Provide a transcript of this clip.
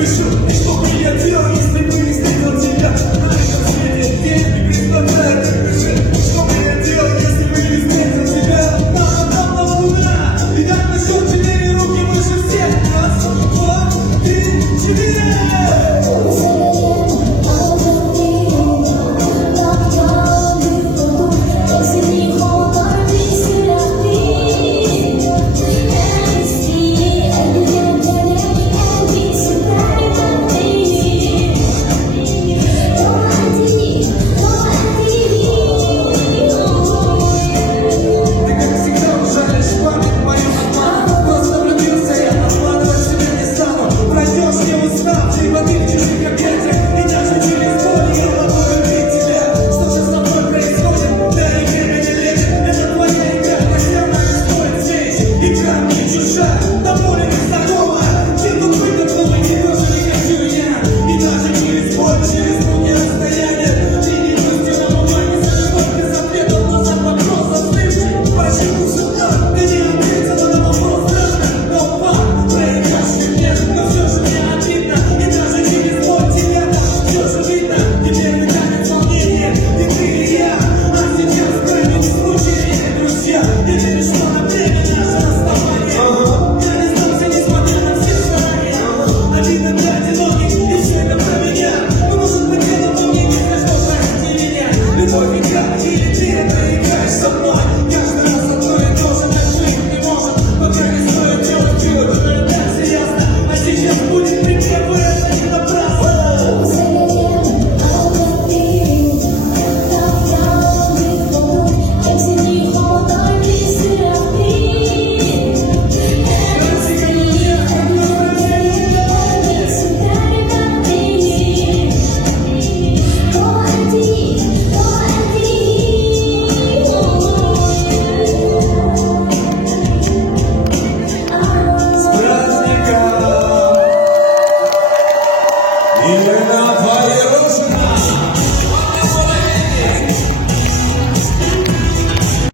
пишу. И что бы я делал, если бы не встретил тебя? На этом свете день не представляю, как дышать. Что бы я делал, если бы не встретил тебя? Мама, луна, и так нашел тебе руки выше всех нас. Вот ты, тебе.